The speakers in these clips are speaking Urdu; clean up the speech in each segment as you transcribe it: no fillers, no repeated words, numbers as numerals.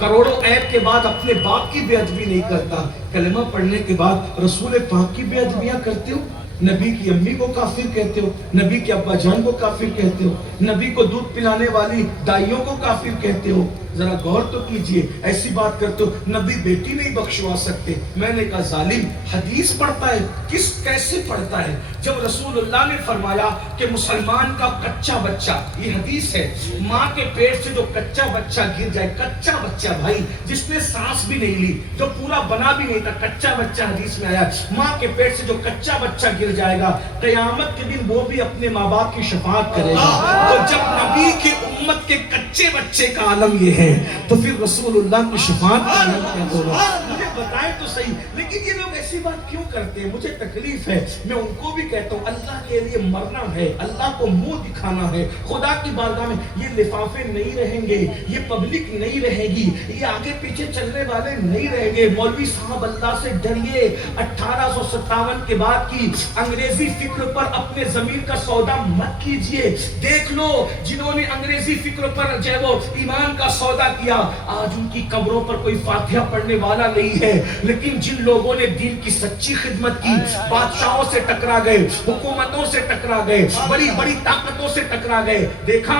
کروڑوں عیب کے بعد اپنے باپ کی بے ادبی نہیں کرتا، کلمہ پڑھنے کے بعد رسول پاک کی بے ادبیاں کرتے ہو، نبی کی امی کو کافر کہتے ہو، نبی کے ابا جان کو کافر کہتے ہو، نبی کو دودھ پلانے والی دائیوں کو کافر کہتے ہو۔ ذرا غور تو کیجئے، ایسی بات کرتے ہو نبی بیٹی نہیں بخشوا سکتے۔ میں نے کہا ظالم، حدیث پڑھتا ہے، کیسے پڑھتا ہے؟ جب رسول اللہ نے فرمایا کہ مسلمان کا کچا بچہ، یہ حدیث ہے، ماں کے پیٹ سے جو کچا بچہ گر جائے، کچا بچہ بھائی جس نے سانس بھی نہیں لی، جو پورا بنا بھی نہیں تھا، کچا بچہ حدیث میں آیا، ماں کے پیٹ سے جو کچا بچہ گر جائے گا، قیامت کے دن وہ بھی اپنے ماں باپ کی شفاعت کرے گا۔ تو جب نبی کی امت کے کچے بچے کا عالم یہ ہے تو پھر رسول اللہ کی شفاعت کا عالم کیا ہوگا؟ مجھے بتائیں تو صحیح، لیکن یہ لوگ ایسی بات کیوں کرتے ہیں؟ مجھے تکلیف ہے، میں ان کو بھی کہتا ہوں اللہ کے لیے مرنا ہے، اللہ کو منہ دکھانا ہے، خدا کی بارگاہ میں یہ لفافے نہیں رہیں گے، یہ پبلک نہیں رہے گی، یہ آگے پیچھے چلنے والے نہیں رہیں گے۔ مولوی صاحب اللہ سے ڈریے، 1857 کے بعد کی انگریزی فکر پر اپنے ضمیر کا سودا مت کیجئے۔ دیکھ لو جنہوں نے انگریزی فکر پر جو ہے وہ ایمان کا سودا کیا، آج ان کی قبروں پر کوئی فاتحہ پڑھنے والا نہیں ہے، لیکن جن لوگوں نے دین کی سچی خدمت کی، بادشاہوں سے ٹکرا گئے، حکومتوں سے ٹکرا گئے، بڑی بڑی طاقتوں سے ٹکرا گئے، دیکھا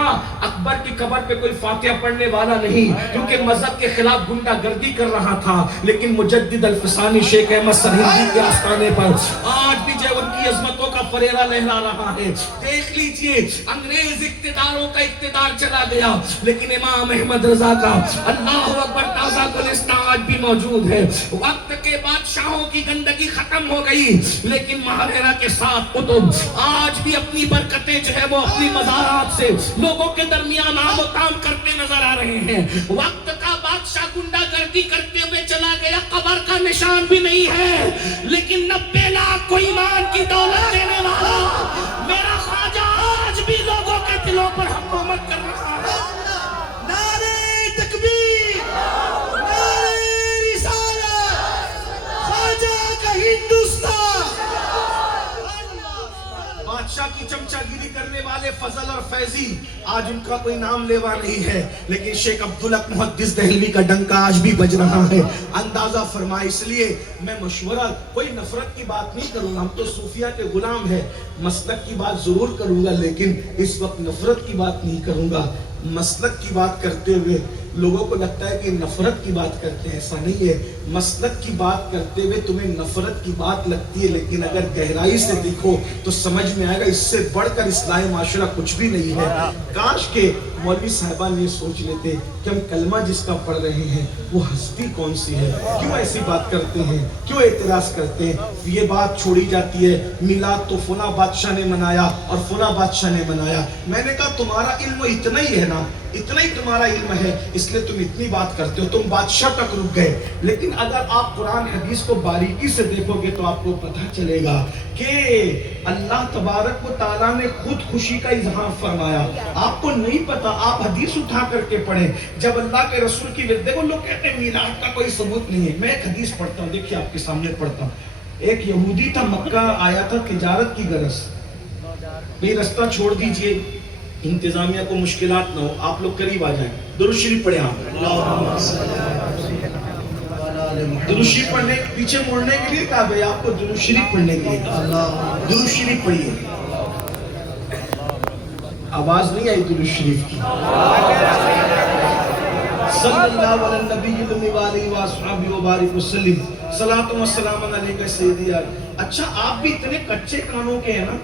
اکبر کی قبر پہ کوئی فاتحہ پڑھنے والا نہیں، کیونکہ مذہب کے خلاف گنڈا گردی کر رہا تھا، لیکن مجدد الفسانی شیخ احمد سرہندی کے آستانے پر آج بھی جو ان کی عظمتوں کا فریرہ لہرا رہا ہے۔ دیکھ لیجئے انگریز اقتداروں کا اقتدار چلا گیا، لیکن امام احمد رضا کا اللہ اکبر تازہ گلستہ آج بھی موجود ہے۔ وقت کے بادشاہوں کی گندگی ختم ہو گئی، لیکن مہاریرا کے ساتھ قطب آج بھی اپنی برکتیں جو ہے وہ اپنی مزارات سے لوگوں کے درمیان عام و تام کرتے نظر آ رہے ہیں۔ وقت کا بادشاہ گنڈا گردی کرتے ہوئے چلا گیا، قبر کا نشان بھی نہیں ہے، لیکن 90 لاکھ کو ایمان کی دولت دینے والا میرا خواجہ آج بھی لوگوں کے دلوں پر حکومت کر رہا ہے۔ نعرہ تکبیر، نعرہ رسالت، خواجہ کا ہندوستان۔ بادشاہ کی چمچہ گیری کرنے والے فضل اور فیضی آج ان کا کوئی نام لیوا نہیں ہے، لیکن شیخ عبدالحق محدث دہلوی کا ڈنکا آج بھی بج رہا ہے۔ اندازہ فرمائے، اس لیے میں مشورہ، کوئی نفرت کی بات نہیں کروں گا، ہم تو صوفیہ کے غلام ہیں، مسلک کی بات ضرور کروں گا، لیکن اس وقت نفرت کی بات نہیں کروں گا۔ مسلک کی بات کرتے ہوئے لوگوں کو لگتا ہے کہ نفرت کی بات کرتے ہیں، ایسا نہیں ہے۔ مسلک کی بات کرتے ہوئے تمہیں نفرت کی بات لگتی ہے، لیکن اگر گہرائی سے دیکھو تو سمجھ میں آئے گا اس سے بڑھ کر اصلاح معاشرہ کچھ بھی نہیں ہے۔ کاش کہ مولوی صاحبان یہ سوچ لیتے کہ ہم کلمہ جس کا پڑھ رہے ہیں وہ ہستی کون سی ہے، کیوں ایسی بات کرتے ہیں، کیوں اعتراض کرتے ہیں۔ یہ بات چھوڑی جاتی ہے میلاد تو فلاں بادشاہ نے منایا اور فلاں بادشاہ نے منایا۔ میں نے کہا تمہارا علم اتنا ہی ہے نا، اتنا ہی تمہارا علم ہے، اس لیے تم اتنی بات کرتے ہو، تم بادشاہ تک رک گئے۔ لیکن اگر آپ قرآن حدیث کو باریکی سے دیکھو گے تو آپ کو پتہ چلے گا کہ اللہ تبارک و تعالیٰ نے خود خوشی کا اظہار فرمایا۔ آپ کو نہیں پتا، آپ حدیث اٹھا کر کے پڑھیں، جب اللہ کے رسول کی ورد، دیکھو لوگ کہتے ہیں میلاد کا کوئی ثبوت نہیں ہے۔ میں ایک حدیث پڑھتا ہوں، دیکھیے آپ کے سامنے پڑھتا ہوں۔ ایک یہودی تھا، مکہ آیا تھا تجارت کی غرض، یہ رستہ چھوڑ دیجئے، انتظامیہ کو مشکلات نہ ہو، آپ لوگ قریب آ جائیں، درود شریف پڑھیں۔ آپ درود شریف پڑھنے، پیچھے موڑنے کے لیے کہا گیا آپ کو، درود شریف پڑھنے کے لیے درود شریف پڑھیے۔ آواز نہیں آئی درود شریف کی؟ صلی اللہ علیہ نبی علیہ وآلہ وبارک وسلم، صلاۃ و سلام علیکہ سیدی۔ اچھا آپ بھی اتنے کچے کانوں کے ہیں نا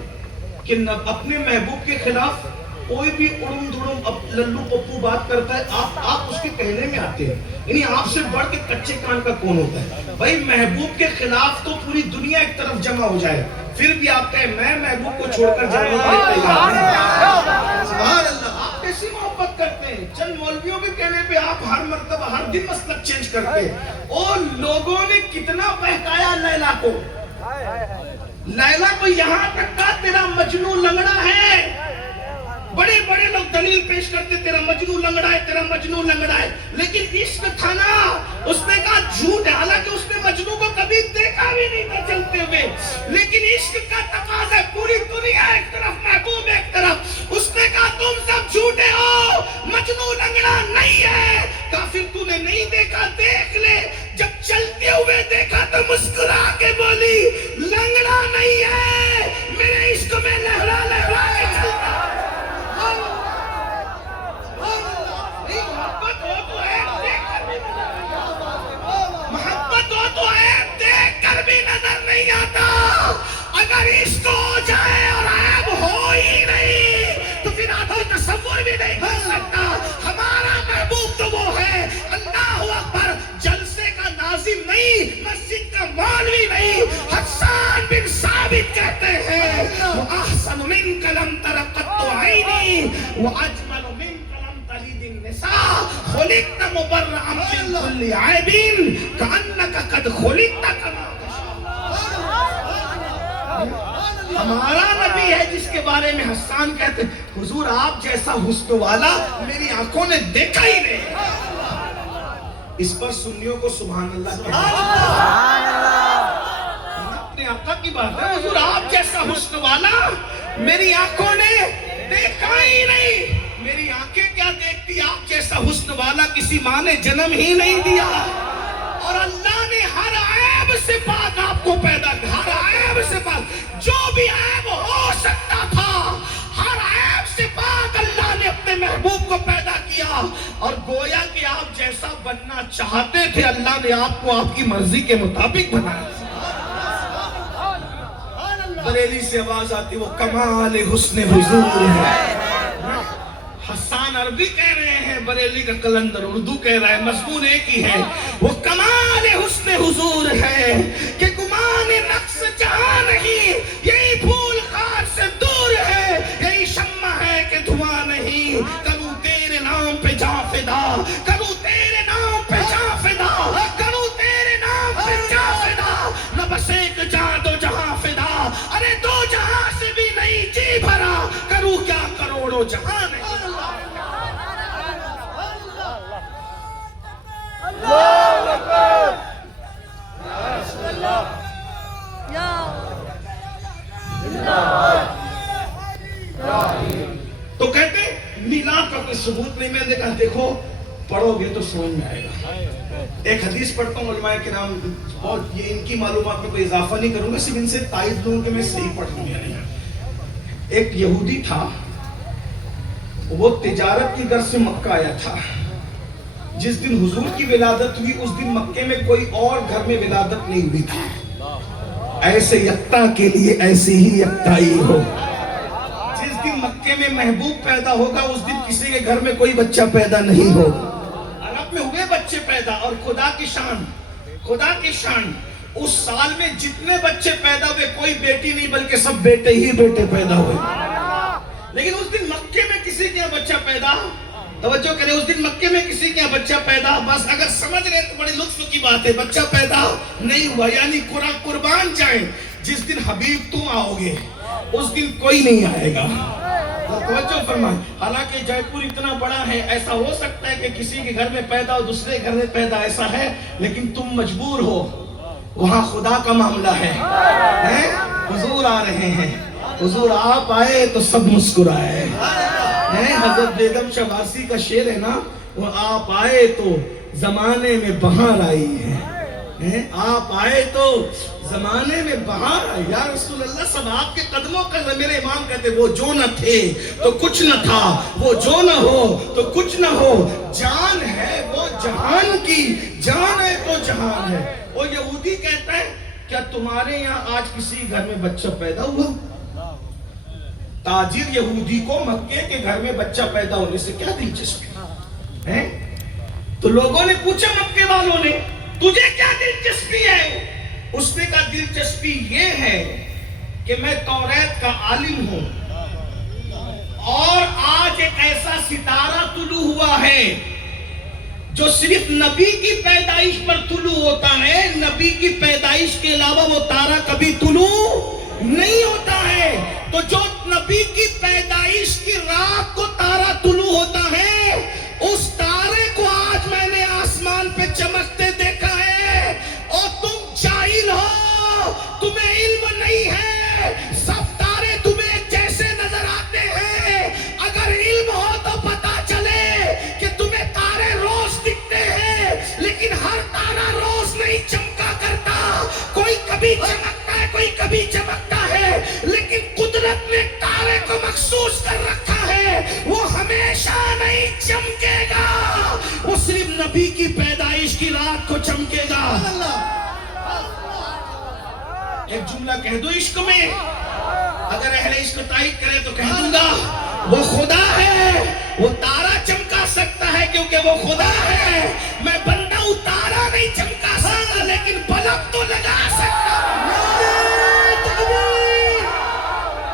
کہ اپنے محبوب کے خلاف کوئی بھی اڑم دھڑم للو پپو بات کرتا ہے، آپ اس کے کہنے میں آتے ہیں۔ یعنی آپ سے بڑھ کے کچے کان کا کون ہوتا ہے؟ بھائی محبوب کے خلاف تو پوری دنیا ایک طرف جمع ہو جائے، پھر بھی آپ کہیں میں محبوب کو چھوڑ کر جانے کے لیے تیار نہیں۔ سبحان اللہ، آپ کیسی محبت کرتے ہیں؟ چند مولویوں کے کہنے پہ آپ ہر مرتبہ ہر دن مسلک چینج کرتے ہیں۔ اور لوگوں نے کتنا بہکایا لیلا کو، لیلا کو یہاں تک کہا تیرا مجنو لنگڑا ہے۔ بڑے بڑے لوگ دلیل پیش کرتے تیرا مجنو لنگڑا ہے، تیرا مجنو لنگڑا ہے، لیکن عشق تھا نا، اس نے کہا جھوٹ ہے، حالانکہ اس نے مجنو کو کبھی دیکھا بھی نہیں تھا چلتے ہوئے، لیکن عشق کا تقاضا ہے، پوری دنیا ایک طرف محبوب ایک طرف، اس نے کہا تم سب جھوٹے ہو، مجنو لنگڑا نہیں ہے۔ کافر تو نے میں نہیں دیکھا دیکھ لے. جب چلتے ہوئے دیکھا تو مسکرا کے بولی لنگڑا نہیں ہے, میرے عشق میں لہرا لہرا کے چلتا. محبت ہو تو عیب دیکھ کر بھی محبت ہو تو عیب دیکھ کر بھی نظر نہیں آتا. اگر عشق ہو جائے اور عیب ہو ہی نہیں تو پھر آدمی تصور بھی نہیں کر سکتا. ہمارا محبوب تو وہ ہے, اللہ اکبر, جلسے کا ناظم نہیں, مسجد کا مولوی نہیں. حسان بن ثابت کہتے ہیں احسن منک لم تر قط عینی واجمل منک لم تلد النساء خلقت مبرئا من كل عیب كأنك قد خلقت كما ہمارا نبی ہے جس کے بارے میں حسان کہتے ہیں حضور آپ جیسا حسن والا میری آنکھوں نے دیکھا ہی نہیں. اس پر سنیوں کو سبحان اللہ کہتے ہیں. اپنے آقا کی بات ہے, حضور آپ جیسا حسن والا میری آنکھوں نے دیکھا ہی نہیں. میری آنکھیں کیا دیکھتی, آپ جیسا حسن والا کسی ماں نے جنم ہی نہیں دیا. اور اللہ نے ہر عیب سے پاک آپ کو پیدا کیا, ہر عیب سے پاک, جو بھی عیب ہو سکتا تھا ہر عیب سے پاک اللہ نے اپنے محبوب کو پیدا کیا. اور گویا کہ آپ جیسا بننا چاہتے تھے اللہ نے آپ کو آپ کی مرضی کے مطابق بنایا. بریلی سے آواز آتی وہ کمال حسن حضور ہے. حسان عربی کہہ رہے ہیں, بریلی کا قلندر اردو کہہ رہا ہے, مضمون ایک ہی ہے. وہ کمال حسن حضور ہے کہ گمان نقص جہاں نہیں, یہی پھول خار سے دور ہے, یہی شمع ہے کہ دھواں نہیں. کروں تیرے نام پہ جاں فدا, کروں تیرے نام پہ جاں فدا, کروں تیرے نام پہ جاں فدا. نہ بس ایک جاں دو جہاں فدا, ارے دو جہاں سے بھی نہیں جی بھرا, کروں کیا کروڑوں جہاں نہیں. تو کہتے میلاد کا کوئی ثبوت نہیں. میں نے کہا دیکھو پڑھو گے تو سمجھ میں آئے گا. ایک حدیث پڑھتا ہوں علماء کرام, اور یہ ان کی معلومات میں کوئی اضافہ نہیں کروں گا, صرف ان سے تائید دوں کہ میں صحیح پڑھ رہا ہوں یا نہیں. ایک یہودی تھا, وہ تجارت کی غرض سے مکہ آیا تھا. جس دن حضور کی ولادت ہوئی اس دن مکے میں کوئی اور گھر میں ولادت نہیں ہوئی تھی. ایسے یکتا کے لیے ایسی ہی یکتائی ہو. جس دن مکے میں محبوب پیدا ہوگا اس دن کسی کے گھر میں کوئی بچہ پیدا نہیں ہو. عرب میں ہوئے بچے پیدا, اور خدا کی شان, خدا کی شان, اس سال میں جتنے بچے پیدا ہوئے کوئی بیٹی نہیں بلکہ سب بیٹے ہی بیٹے پیدا ہوئے. لیکن اس دن مکے میں کسی کے بچہ پیدا, توجہ کریں, اس دن مکے میں کسی کے بچہ پیدا, بس اگر سمجھ رہے تو بڑی لطف کی بات ہے, بچہ پیدا نہیں ہوا. یعنی قربان جائیں جس دن حبیب تم آؤ گے اس دن کوئی نہیں آئے گا. توجہ فرمائیں. حالانکہ جے پور اتنا بڑا ہے, ایسا ہو سکتا ہے کہ کسی کے گھر میں پیدا ہو دوسرے گھر میں پیدا, ایسا ہے, لیکن تم مجبور ہو, وہاں خدا کا معاملہ ہے. حضور آ رہے ہیں, حضور آپ آئے تو سب مسکرائے. حضرت بیگم شباسی کا شعر ہے نا, وہ آپ آئے تو زمانے میں بہار آئی ہے. آپ آئے تو زمانے میں بہار آئی. یا رسول اللہ سب آپ کے قدموں کا. میرے امام کہتے وہ جو نہ تھے تو کچھ نہ تھا, وہ جو نہ ہو تو کچھ نہ ہو, جان ہے وہ جہان کی, جان ہے تو جہان ہے. وہ یہودی کہتا ہے کیا تمہارے یہاں آج کسی گھر میں بچہ پیدا ہوا؟ تاجر یہودی کو مکے کے گھر میں بچہ پیدا ہونے سے کیا دلچسپی ہے؟ تو لوگوں نے پوچھا مکے والوں نے تجھے کیا دلچسپی ہے؟ اس نے کہا دلچسپی یہ ہے کہ میں توریت کا عالم ہوں, اور آج ایک ایسا ستارہ طلوع ہوا ہے جو صرف نبی کی پیدائش پر طلوع ہوتا ہے. نبی کی پیدائش کے علاوہ وہ تارہ کبھی طلوع نہیں ہوتا ہے. تو جو نبی کی پیدائش کی رات کو تارہ طلوع ہوتا ہے, اس تارے کو آج میں نے آسمان پہ چمکتے دیکھا ہے. اور تم جاہل ہو, تمہیں علم نہیں ہے, سب تارے تمہیں جیسے نظر آتے ہیں. اگر علم ہو تو پتا چلے کہ تمہیں تارے روز دکھتے ہیں, کبھی چمکتا ہے کوئی کبھی چمکتا ہے، لیکن قدرت نے تارے کو مخصوص کر رکھا ہے، وہ ہمیشہ نہیں چمکے گا، وہ صرف نبی کی پیدائش کی رات کو چمکے گا۔ ایک جملہ کہہ دو عشق میں، اگر اہل عشق تائید کرے تو کہہ دوں گا، وہ خدا ہے، وہ تارا چمکا سکتا ہے کیونکہ وہ خدا ہے، میں بندہ ہوں، تارا نہیں چمکا سکتا لیکن بلب تو لگا سکتا ہوں۔ نعرہ تکبیر،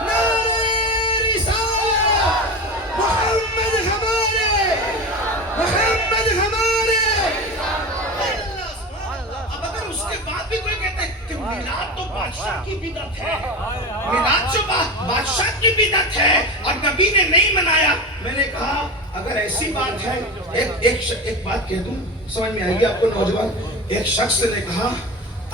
نعرہ رسالت، محمد ہمارے، محمد ہمارے۔ اب اگر اس کے بعد بھی کوئی کہتا ہے کہ میلاد تو بادشاہ کی بدعت ہے، میلاد جو بادشاہ کی بدعت ہے اور نبی نے نہیں منایا، میں نے کہا اگر ایسی بات ہے، ایک بات کہہ دوں، سمجھ میں آئے گی آپ کو نوجوان۔ ایک شخص نے کہا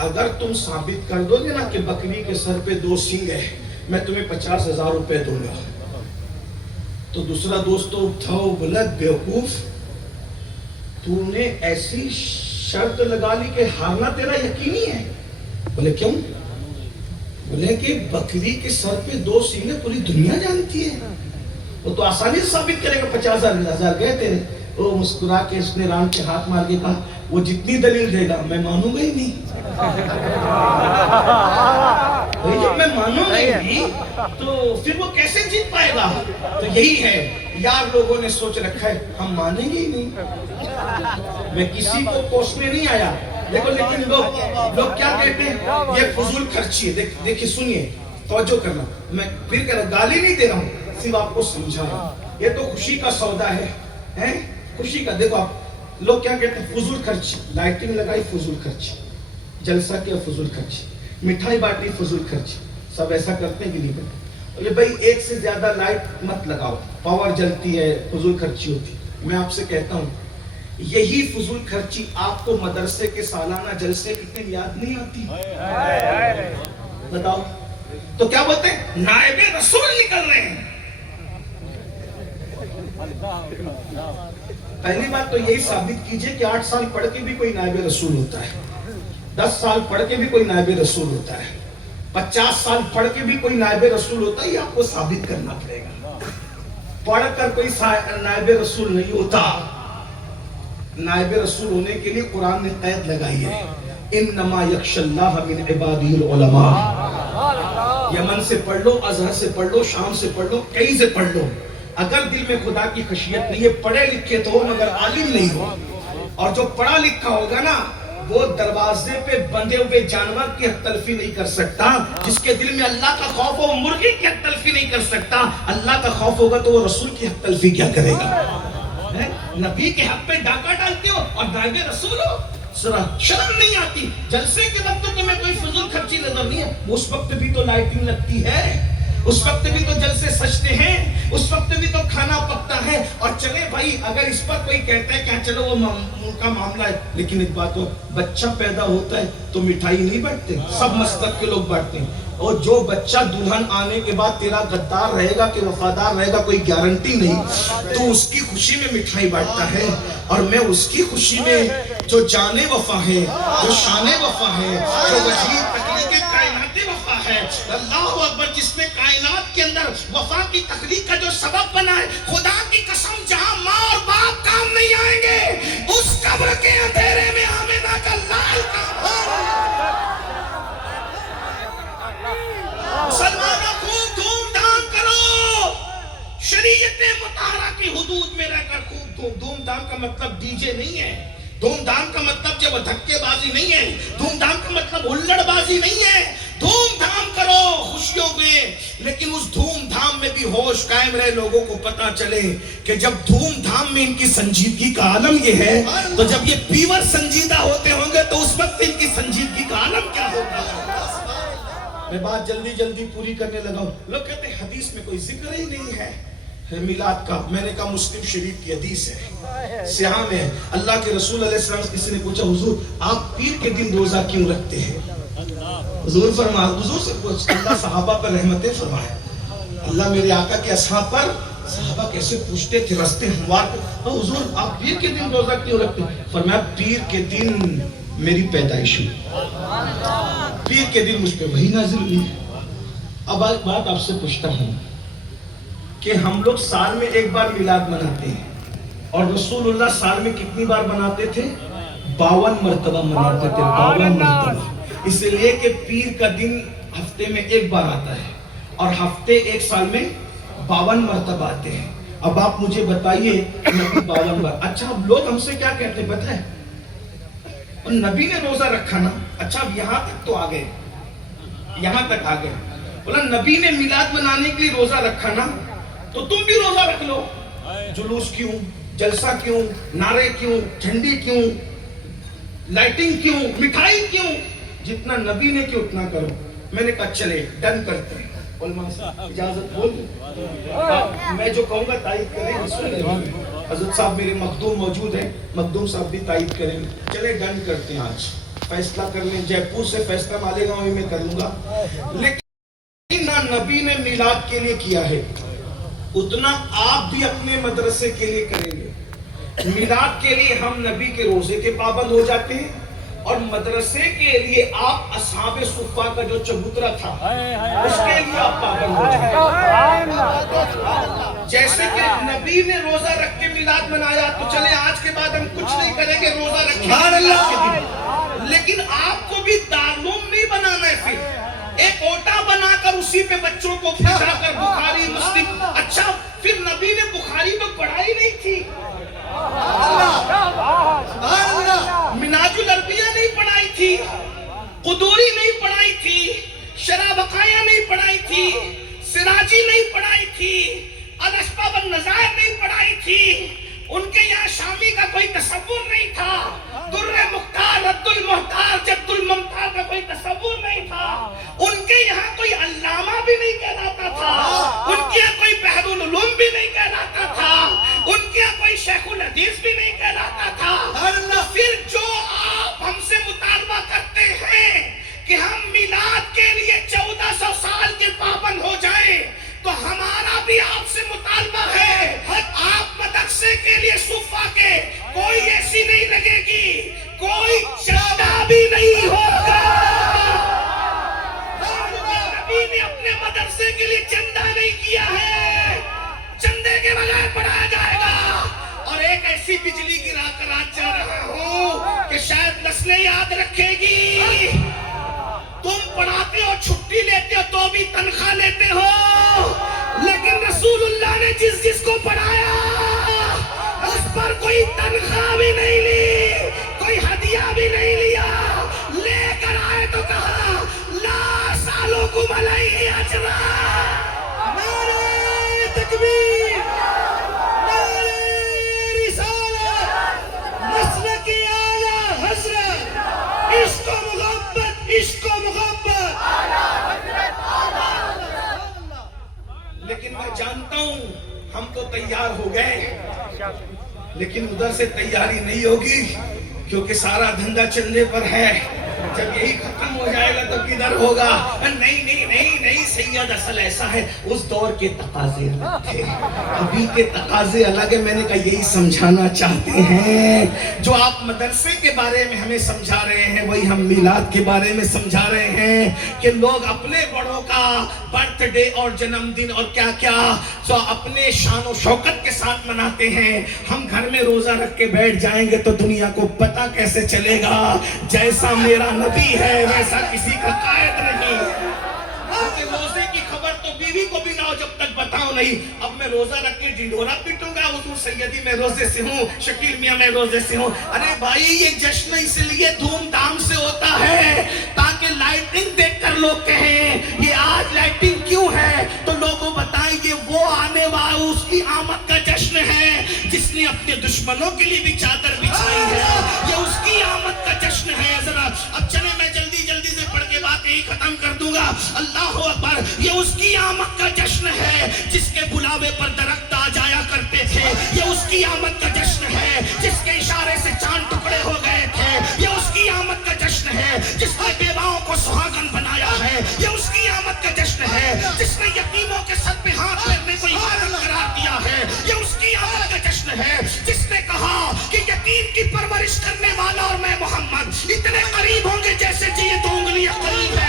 اگر تم ثابت کر دو گے نا کہ بکری کے سر پہ 2 سینگ ہے، میں تمہیں 50,000 روپے دوں گا۔ تو دوسرا دوست تو تھا وہ بولا بیوقوف، تو نے ایسی شرط لگا لی کہ ہارنا تیرا یقینی ہے۔ بولے کیوں؟ بولے کہ بکری کے سر پہ 2 سینگ ہے، پوری دنیا جانتی ہے، وہ تو آسانی سے ثابت کرے گا۔ 50,000 گئے تیرے۔ وہ مسکرا کے اس نے ران کے ہاتھ مار کے کہا وہ جتنی دلیل دے گا میں مانوں گا ہی نہیں۔ جب میں مانوں گا ہی نہیں تو پھر وہ کیسے جیت پائے گا؟ تو یہی ہے، یار لوگوں نے سوچ رکھا ہے ہم مانیں گے ہی نہیں۔ میں کسی کو کوسنے نہیں آیا، دیکھو لیکن لوگ کیا کہتے ہیں یہ فضول خرچی ہے۔ دیکھیں سنیے، توجہ کرنا، میں پھر کہہ رہا گالی نہیں دے رہا ہوں، صرف آپ کو سمجھا رہا ہوں، یہ تو خوشی کا سودا ہے، خوشی کا۔ دیکھو آپ لوگ کیا کہتے ہیں فضول خرچی، لائٹنگ لگائی فضول خرچی، جلسہ کیا فضول خرچی، مٹھائی بانٹی فضول خرچی، سب ایسا کرتے ہیں کہ نہیں کرتے؟ یہ بھائی ایک سے زیادہ لائٹ مت لگاؤ، پاور جلتی ہے، فضول خرچی ہوتی ہے۔ میں آپ سے کہتا ہوں یہی فضول خرچی آپ کو مدرسے کے سالانہ جلسے کتنے یاد نہیں آتی؟ بتاؤ تو کیا بولتے ہیں نائب رسول نکل رہے ہیں۔ پہلی بات تو یہی ثابت کیجئے کہ 8 سال پڑھ کے بھی کوئی نائب رسول ہوتا ہے، 10 سال پڑھ کے بھی کوئی نائب رسول ہوتا ہے، 50 سال پڑھ کے بھی کوئی نائب رسول ہوتا ہے، یہ آپ کو ثابت کرنا پڑے گا۔ پڑھ کر کوئی نائب رسول نہیں ہوتا۔ نائب رسول ہونے کے لیے قرآن نے قید لگائی ہے، انما یخشی اللہ من عبادہ العلماء۔ یمن سے پڑھ لو، ازہر سے پڑھ لو، شام سے پڑھ لو، کہیں سے پڑھ لو، اگر دل میں خدا کی خشیت نہیں ہے، پڑھے لکھے تو ہو مگر عالم نہیں ہو، اور جو پڑھا لکھا ہوگا نا وہ دروازے پہ بندے ہوئے جانور کی حق تلفی نہیں کر سکتا، جس کے دل میں اللہ کا خوف ہو مرغی کی حق تلفی نہیں کر سکتا، اللہ کا خوف ہوگا تو وہ رسول کی حق تلفی کیا کرے گا؟ نبی کے حق پہ ڈاکہ ڈالتے ہو اور نائب رسول ہو، شرم نہیں آتی؟ جلسے کے وقت تو تمہیں کوئی فضول خرچی نظر نہیں ہے، اس وقت بھی تو لائٹنگ لگتی ہے، اس وقت بھی تو جلسے سجتے ہیں، اس وقت بھی تو کھانا پکتا ہے۔ اور چلے بھائی اگر اس پر کوئی کہتا ہے کہ چلو وہ ان کا معاملہ ہے، لیکن ایک بات ہو، بچہ پیدا ہوتا ہے تو مٹھائی نہیں بانٹتے، سب مسلک کے لوگ بانٹتے ہیں، اور جو بچہ دلہن آنے کے بعد تیرا غدار رہے گا کہ وفادار رہے گا کوئی گارنٹی نہیں، تو اس کی خوشی میں مٹھائی بانٹتا ہے، اور میں اس کی خوشی میں جو جانے وفا ہے، جو شان وفا ہے، جو وزیر تخلیق کائنات وفا ہے، اللہ اکبر، جس نے کائنات کے اندر وفا کی تخلیق کا جو سبب بنا ہے، خدا کی قسم جہاں ماں اور باپ کام نہیں آئیں گے اس قبر کے اندھیرے میں آمنہ کا لال کام آئے۔ مسلمانوں خوب دھوم دھام کرو، شریعت مطہرہ کی حدود میں رہ کر خوب دھوم دھام کا مطلب ڈی جے نہیں ہے، دھوم دھام کا مطلب جب دھکے بازی نہیں ہے، دھوم دھام کا مطلب ہلڑ بازی نہیں ہے، دھوم دھام کرو خوشیوں میں، لیکن اس دھوم دھام میں بھی ہوش قائم رہے، لوگوں کو پتا چلے کہ جب دھوم دھام میں ان کی سنجیدگی کا عالم یہ ہے تو جب یہ پیور سنجیدہ ہوتے ہوں گے تو اس وقت ان کی سنجیدگی کا عالم کیا ہوگا۔ میں بات جلدی جلدی پوری کرنے لگا ہوں۔ لوگ کہتے ہیں حدیث میں کوئی ذکر ہی نہیں ہے میلاد کا، میں نے کہا مسلم شریف کی حدیث ہے، سیاہ میں ہے، اللہ کے رسول علیہ السلام سے کسی نے پوچھا حضور آپ پیر کے دن روزہ کیوں رکھتے ہیں؟ حضور فرمایا، حضور سے پوچھ، اللہ صحابہ پر رحمتیں فرمائے، اللہ میرے آقا کے اصحاب پر، صحابہ کیسے پوچھتے تھے رستے ہموار پہ، حضور آپ پیر کے دن روزہ کیوں رکھتے ہیں؟ فرمایا پیر کے دن میری پیدائش ہوئی، پیر کے دن مجھ پہ وہی نازل ہوئی. اب ایک بات آپ سے پوچھتا ہوں کہ ہم لوگ سال میں ایک بار میلاد مناتے ہیں اور رسول اللہ سال میں کتنی بار مناتے تھے؟ 52 مرتبہ مناتے تھے. 52 مرتبہ. اس لیے کہ پیر کا دن ہفتے میں ایک بار آتا ہے اور ہفتے ایک سال میں 52 مرتبہ آتے ہیں. اب آپ مجھے بتائیے نبی 52 بار. اچھا اب لوگ ہم سے کیا کہتے ہیں پتہ ہے؟ اور نبی نے روزہ رکھا نا. اچھا اب یہاں تک تو آ گئے, یہاں تک آ گئے. بولا نبی نے میلاد منانے کے لیے روزہ رکھا نا تو تم بھی روزہ رکھ لو. جلوس کیوں, جلسہ کیوں, نعرے کیوں, جھنڈی کیوں, لائٹنگ کیوں, مٹھائی کیوں؟ جتنا نبی نے کیا اتنا کرو. میں نے کہا چلے ڈن کرتے ہیں. علماء صاحب اجازت بول دیں, میں جو کہوں گا تائید کریں. حضرت صاحب میرے مخدوم موجود ہیں, مخدوم صاحب بھی تائید کریں. چلے ڈن کرتے ہیں, آج فیصلہ کر لیں. جے پور سے فیصلہ مالیگاؤں میں کر لوں گا. لیکن نہ نبی نے میلاد کے لیے کیا ہے اتنا آپ بھی اپنے مدرسے کے لیے کریں گے. میلاد کے لیے ہم نبی کے روزے کے پابند ہو جاتے ہیں اور مدرسے کے لیے آپ اصحاب صفہ کا جو چبوترا تھا اس کے لیے آپ پابند ہو جاتے ہیں. جیسے کہ نبی نے روزہ رکھ کے میلاد منایا تو چلے آج کے بعد ہم کچھ نہیں کریں گے, روزہ رکھیں. لیکن آپ کو بھی دارالعلوم نہیں بنانا ہے, پھر ایک اوٹا بنا کر اسی پہ بچوں کو پھنسا کر بخاری مسلم. اچھا پھر نبی نے بخاری میں پڑھائی نہیں تھی, مناج العربیہ نہیں پڑھائی تھی, قدوری نہیں پڑھائی تھی, شرح بقایا نہیں پڑھائی تھی, سراجی نہیں پڑھائی تھی, الاشباب النظائر نہیں پڑھائی تھی. ان کے یہاں شامی کا کوئی تصور نہیں تھا. در مختار, رد المحتار, جد الممتار کا کوئی تصور نہیں تھا. ان کے یہاں کوئی علامہ بھی نہیں کہلاتا تھا, ان کے یہاں کوئی بحر العلوم بھی نہیں کہلاتا تھا, ان کے یہاں کوئی شیخ الحدیث بھی نہیں کہلاتا تھا. پھر جو آپ ہم سے مطالبہ کرتے ہیں کہ ہم میلاد کے لیے 1400 سال کے پابند ہو جائیں تو ہمارا بھی آپ سے مطالبہ ہے. آپ مدرسے کے لیے صفہ کے کوئی ایسی نہیں لگے گی, کوئی چندہ بھی نہیں ہوگا. نبی نے اپنے مدرسے کے لیے چندہ نہیں کیا ہے, چندے کے بغیر پڑھایا جائے گا. اور ایک ایسی بجلی گرا کر آج جا رہا ہوں کہ شاید نسلیں یاد رکھے گی. تم پڑھاتے ہو, چھٹی لیتے ہو تو بھی تنخواہ لیتے ہو, لیکن رسول اللہ نے جس جس کو پڑھایا اس پر کوئی تنخواہ بھی نہیں لی, کوئی ہدیہ بھی نہیں لیا. لے کر آئے تو کہا لا سالکم علیہ اجرا. نعرہ تکبیر, نعرہ رسالت, مسلک اعلی حضرت, عشق و محبت, عشق و محبت. لیکن میں جانتا ہوں ہم تو تیار ہو گئے, لیکن ادھر سے تیاری نہیں ہوگی کیونکہ سارا دھندا چندے پر ہے. جب یہی ختم ہو جائے گا تو کدھر ہوگا؟ نہیں نہیں نہیں نہیں سید, اصل ایسا ہے اس دور کے تقاضے الگ تھے, ابھی کے تقاضے الگ ہیں. میں نے کہا یہی سمجھانا چاہتے ہیں. جو آپ مدرسے کے بارے میں ہمیں سمجھا رہے ہیں وہی ہم میلاد کے بارے میں سمجھا رہے ہیں کہ لوگ اپنے بڑوں کا برتھ ڈے اور جنم دن اور کیا کیا جو اپنے شان و شوکت کے ساتھ مناتے ہیں, ہم گھر میں روزہ رکھ کے بیٹھ جائیں گے تو دنیا کو پتہ کیسے چلے گا جیسا میرا نبی ہے ویسا کسی کا قائد نہیں. روزے کی خبر تو بیوی کو بھی نہ ہو جب تک بتاؤ نہیں. اب میں روزہ رکھ کے ڈنڈورا پیٹوں گا, حضور سیدی میں روزے سے ہوں, شکیل میاں میں روزے سے ہوں. ارے بھائی یہ جشن اس لیے دھوم دھام سے ہوتا ہے تاکہ لائٹنگ دیکھ کر لوگ کہیں یہ آج لائٹنگ کیوں ہے, تو لوگوں بتائیں یہ وہ آنے والا اس کی آمد کا جشن ہے جس نے اپنے دشمنوں کے لیے بھی چادر بچھائی ہے, یہ اس کی آمد کا جشن ہے. ذرا اب چلے میں جلدی جلدی سے پڑھ کے بات یہی ختم کر دوں گا. اللہ اکبر, یہ اس کی آمد کا جشن ہے جس کے بلاوے پر درخت آ جایا کرتے تھے, یہ اس کی آمد کا جشن ہے جس کے اشارے سے چاند ٹکڑے ہو گئے تھے, یہ اس کی آمد کا جشن ہے جس نے بیواؤں کو سہاگن بنایا ہے, یہ اس کی آمد کا جشن ہے جس نے یتیموں کے سر پہ ہاتھ پھیرنے کو عبادت قرار دیا ہے, یہ اس کی آمد کا جشن ہے جس نے کہا کہ یتیم کی پرورش کرنے والا اور میں محمد اتنے قریب ہوں گے جیسے کہ یہ دو انگلیاں قریب ہے.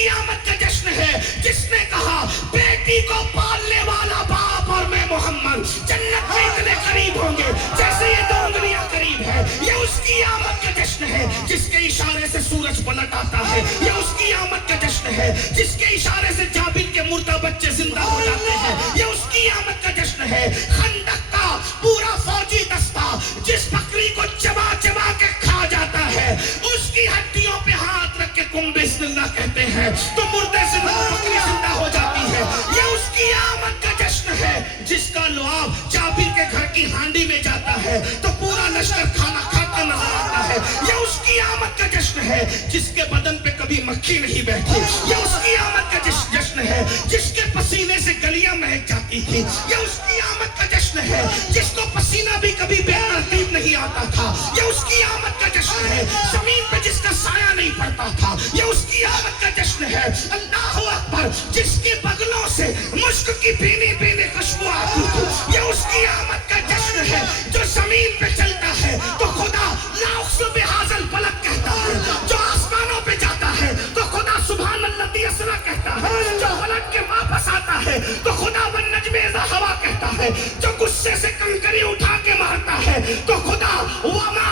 کی آمد کا جشن ہے جس نے کہا بیٹی کو پالنے والا باپ اور میں محمد جنت میں اتنے قریب ہوں گے جیسے یہ 2 انگلیاں قریب ہے. یہ اس کی آمد کا جشن ہے جس کے اشارے سے سورج پلٹ آتا ہے. یہ اس کی آمد کا جشن ہے جس کے اشارے سے جابر کے مردہ بچے زندہ ہو جاتے ہیں. یہ اس کی آمد کا جشن ہے. خندق کا پورا فوجی دستہ جس بکری کو چبا چبا کے کھا جاتا ہے اس کی ہڈیوں پہ ہاتھ رکھ کے کم بسم اللہ کہتے ہیں تو مردے زندہ بکری زندہ ہو جاتی ہے. یہ اس کی آمد کا جشن ہے جس کا لعاب جابر کے گھر کی ہانڈی میں جاتا ہے تو پورا لشکر کھانا کھاتا نظر آتا ہے. یہ اس کی آمد کا جشن ہے جس کے بدن پہ کبھی مکھی نہیں بیٹھی. یہ اس کی آمد کا جشن ہے جس کے پسینے سے گلیاں مہک جاتی تھی. یہ اس کی آمد کا جشن ہے جس کو پسینہ بھی کبھی بے ترتیب نہیں آتا تھا. یہ اس کی آمد کا جشن ہے زمین پہ جس کا سایہ نہیں پڑتا تھا. یہ اس کی آمد کا جشن ہے اللہ اکبر جس کے بغلوں سے مشک کی بھینی بھینی خوشبو آتی تھی. یہ اس کی آمد کا جشن ہے جو زمین پہ چلتا ہے تو خدا لا اقسم بہذا البلد کہتا ہے. جو آسمانوں پہ جاتا ہے تو خدا سبحان الذی اسری کہتا ہے. جو پلٹ کے واپس آتا ہے تو خدا والنجم اذا ہوا کہتا ہے. جو غصے سے کنکری اٹھا کے مارتا ہے تو خدا وما